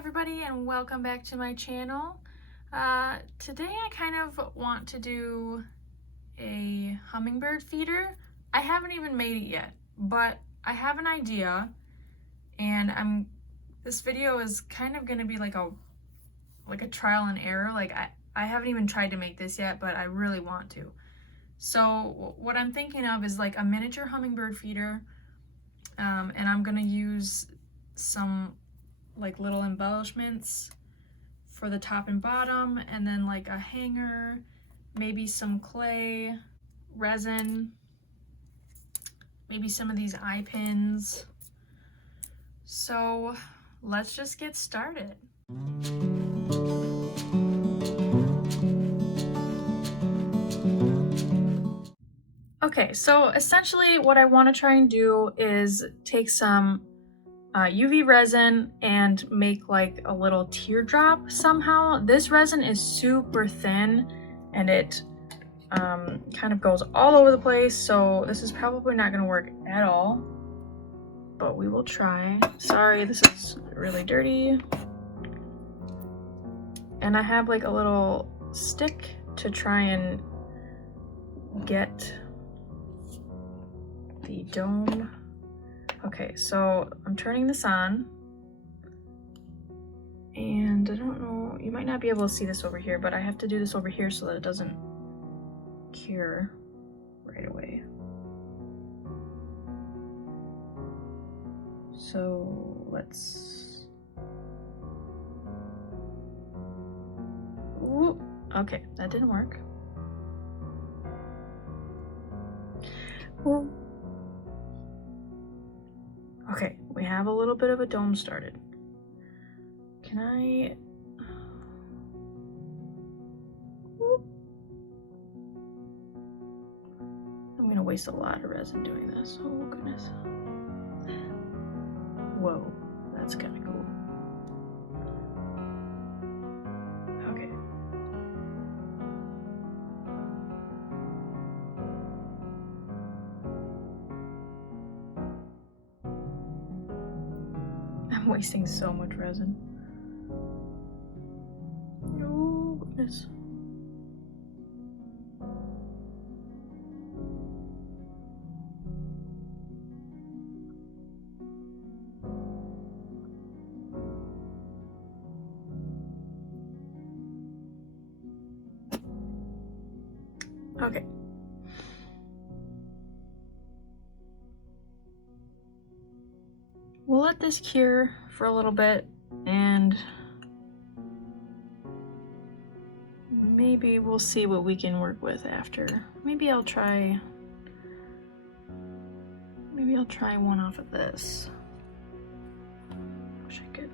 everybody, and welcome back to my channel. Today I kind of want to do a hummingbird feeder. I haven't even made it yet, but I have an idea, and this video is kind of going to be like a trial and error. Like I haven't even tried to make this yet, but I really want to. So what I'm thinking of is like a miniature hummingbird feeder, and I'm going to use some like little embellishments for the top and bottom, and then like a hanger, maybe some clay, resin, maybe some of these eye pins. So let's just get started. Okay, so essentially what I want to try and do is take some UV resin and make like a little teardrop somehow. This resin is super thin and it kind of goes all over the place, so this is probably not going to work at all, but we will try. Sorry, this is really dirty. And I have like a little stick to try and get the dome. Okay, so I'm turning this on, and I don't know, you might not be able to see this over here, but I have to do this over here so that it doesn't cure right away. So let's, ooh, okay, that didn't work. Ooh. Okay, we have a little bit of a dome started. Can I... I'm gonna waste a lot of resin doing this. Oh goodness. Whoa, that's kind of cool. Okay. I'm wasting so much resin. Oh goodness. Okay. We'll let this cure for a little bit, and maybe we'll see what we can work with after. Maybe I'll try one off of this. Wish I could.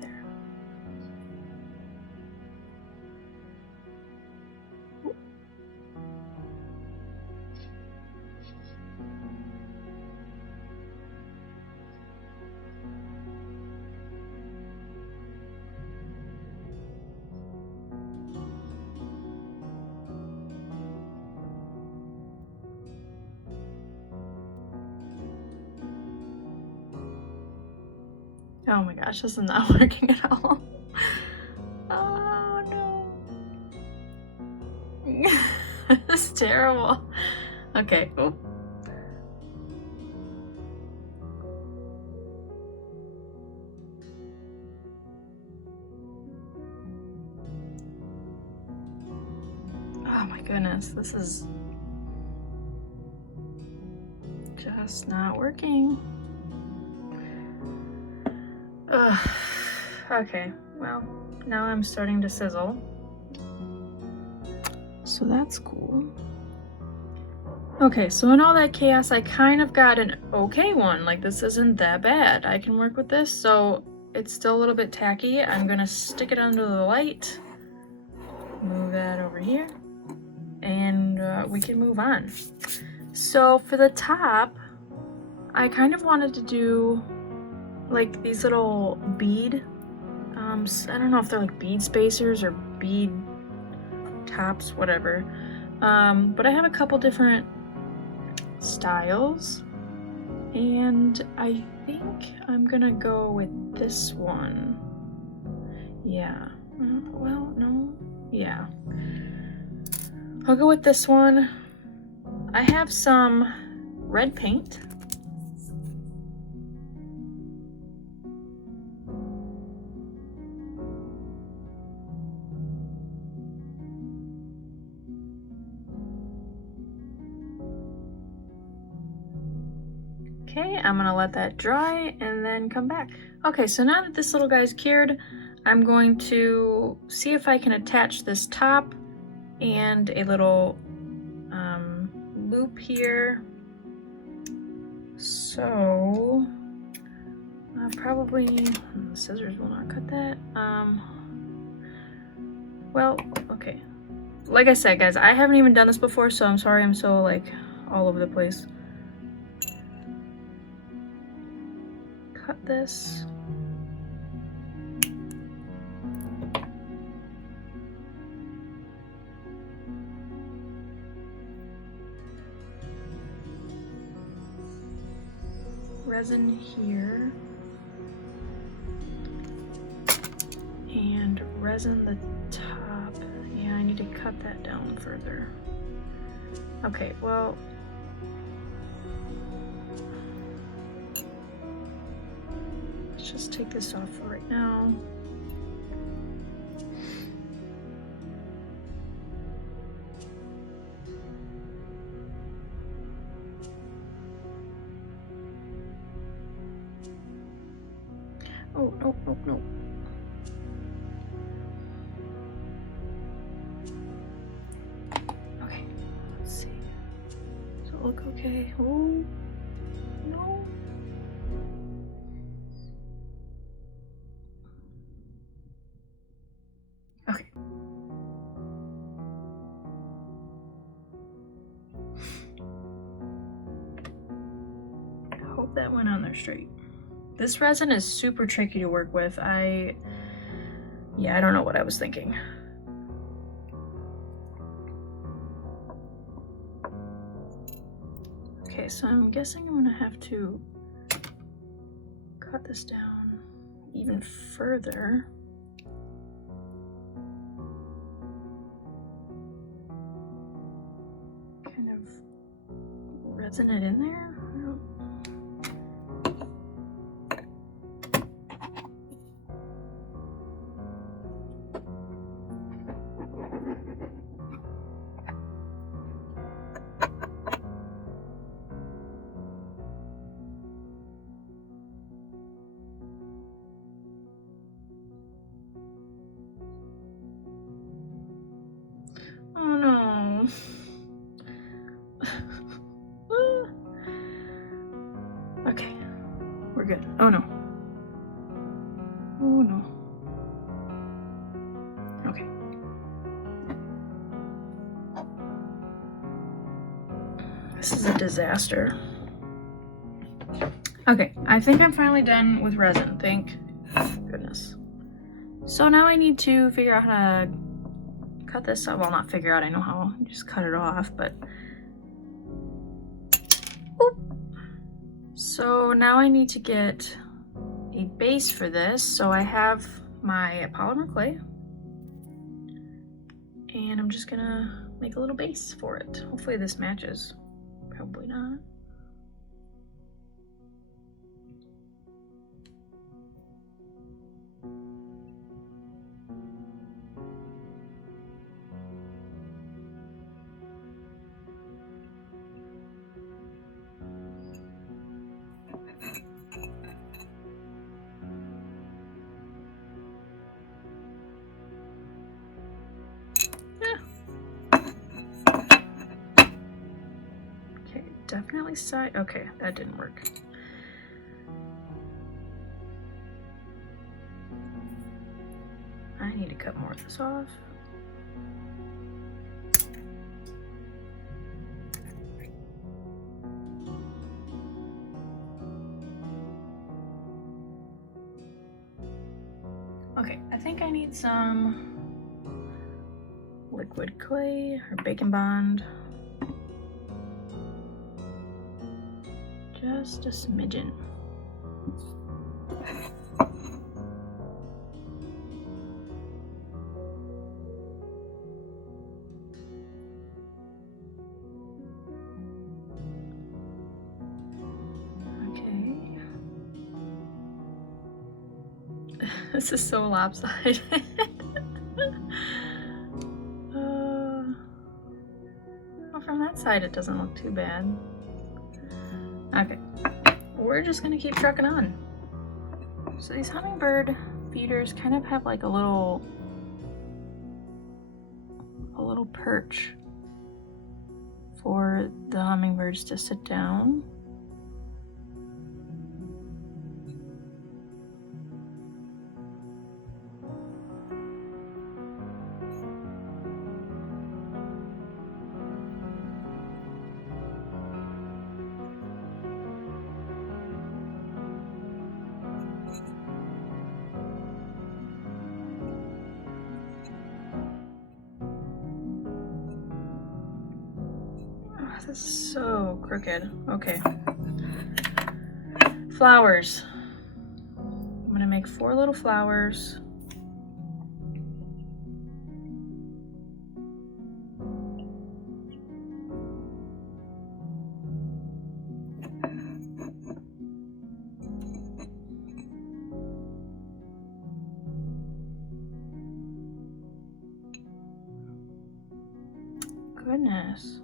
There. Oh my gosh, this is not working at all. Oh no. This is terrible. Okay. Oh. Oh my goodness, this is just not working. Ugh. Okay, well, now I'm starting to sizzle. So that's cool. Okay, so in all that chaos, I kind of got an okay one. Like, this isn't that bad. I can work with this, so it's still a little bit tacky. I'm gonna stick it under the light, move that over here, and we can move on. So for the top, I kind of wanted to do like these little bead, I don't know if they're like bead spacers or bead tops, whatever. But I have a couple different styles. And I think I'm gonna go with this one. Yeah, well, no, yeah. I'll go with this one. I have some red paint. Okay, I'm gonna let that dry and then come back. Okay, so now that this little guy's cured, I'm going to see if I can attach this top and a little loop here. So probably the scissors will not cut that. Well, okay. Like I said, guys, I haven't even done this before, so I'm sorry I'm so like all over the place. Cut this. Resin here. And resin the top. Yeah, I need to cut that down further. Okay, well, let's just take this off for right now. Oh, no, no, no. Okay, let's see. Does it look okay? Oh, no. Okay. I hope that went on there straight. This resin is super tricky to work with. I don't know what I was thinking. Okay, so I'm guessing I'm gonna have to cut this down even further. Kind of resin it in there. Oh no. Okay, we're good. Oh no. Oh no. Okay. This is a disaster. Okay, I think I'm finally done with resin, thank goodness. So now I need to figure out how to cut this up. Well, not figure out, I know how, just cut it off, but. Oop. So now I need to get a base for this. So I have my polymer clay, and I'm just gonna make a little base for it. Hopefully this matches. Probably not. Definitely side. Okay, that didn't work. I need to cut more of this off. Okay, I think I need some liquid clay or Bacon Bond. Just a smidgen. This is so lopsided. Well, from that side it doesn't look too bad. Okay, we're just gonna keep trucking on. So these hummingbird feeders kind of have like a little perch for the hummingbirds to sit down. This is so crooked. Okay. Flowers. I'm gonna make 4 little flowers. Goodness.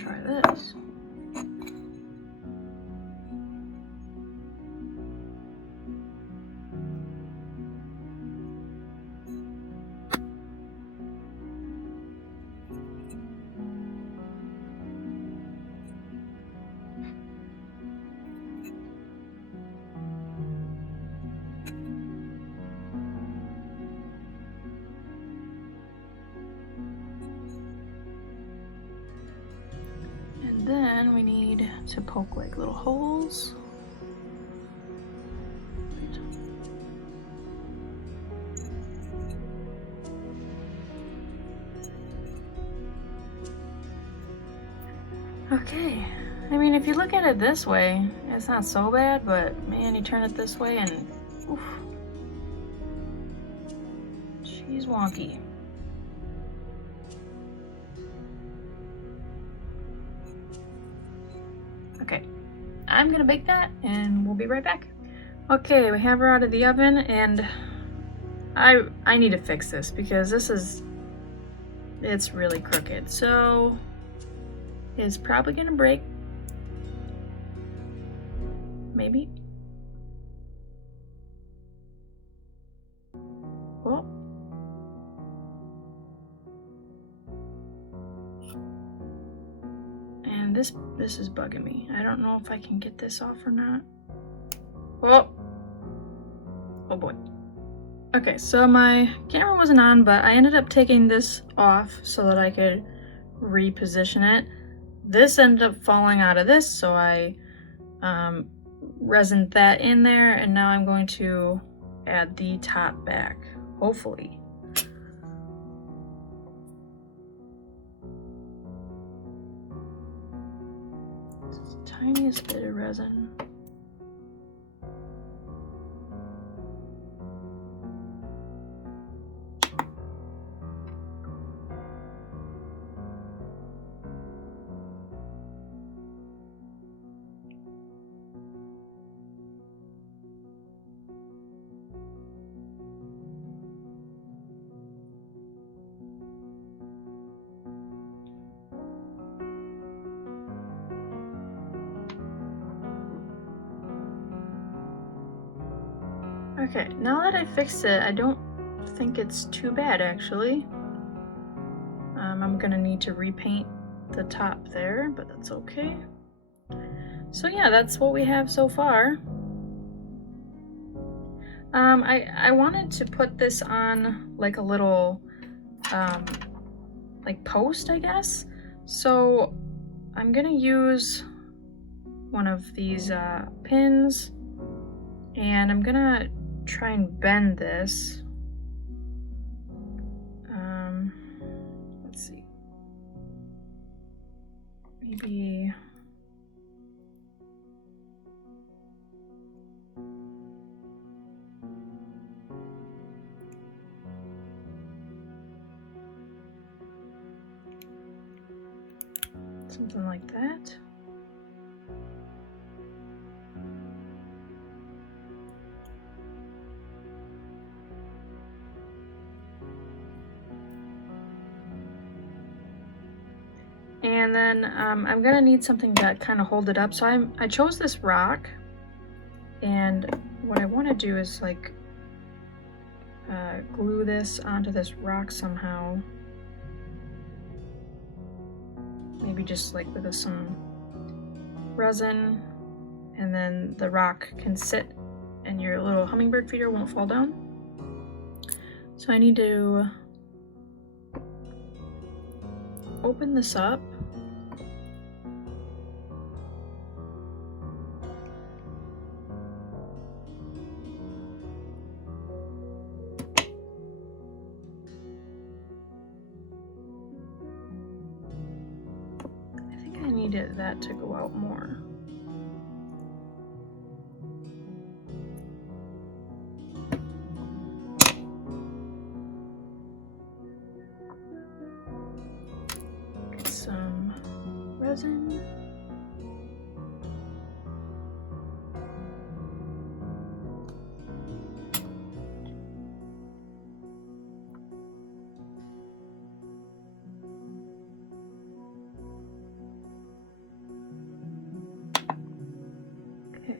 Try this. Then we need to poke like little holes. Okay, I mean, if you look at it this way, it's not so bad, but man, you turn it this way and oof, she's wonky. Okay, I'm gonna bake that and we'll be right back. Okay, we have her out of the oven and I need to fix this because it's really crooked. So it's probably gonna break. Maybe. Oh. And this is bugging me. I don't know if I can get this off or not. Oh. Oh boy. Okay, so my camera wasn't on, but I ended up taking this off so that I could reposition it. This ended up falling out of this, so I resined that in there, and now I'm going to add the top back, hopefully. Just the tiniest bit of resin. Okay, now that I fixed it, I don't think it's too bad actually. I'm gonna need to repaint the top there, but that's okay. So yeah, that's what we have so far. I wanted to put this on like a little like post, I guess. So I'm gonna use one of these pins and I'm gonna try and bend this. Something like that. And then I'm gonna need something to kind of hold it up. So I chose this rock, and what I want to do is like glue this onto this rock somehow. Maybe just like with some resin, and then the rock can sit and your little hummingbird feeder won't fall down. So I need to open this up. I think I needed that to go out more. Some resin. Okay.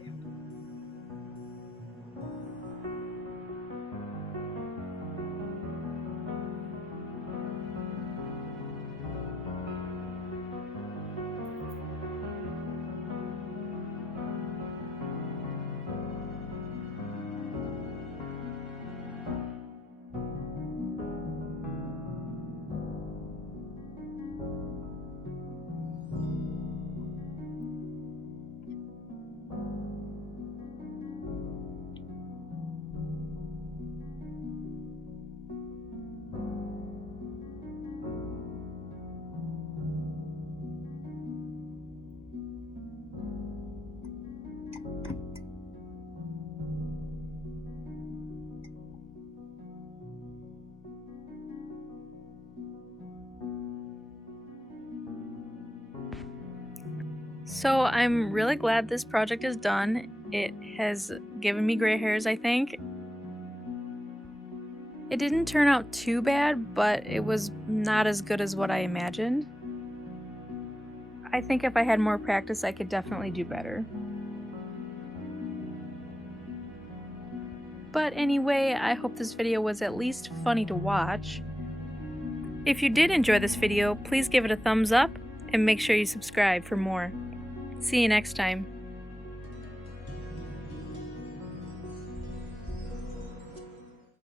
So I'm really glad this project is done. It has given me gray hairs, I think. It didn't turn out too bad, but it was not as good as what I imagined. I think if I had more practice, I could definitely do better. But anyway, I hope this video was at least funny to watch. If you did enjoy this video, please give it a thumbs up and make sure you subscribe for more. See you next time.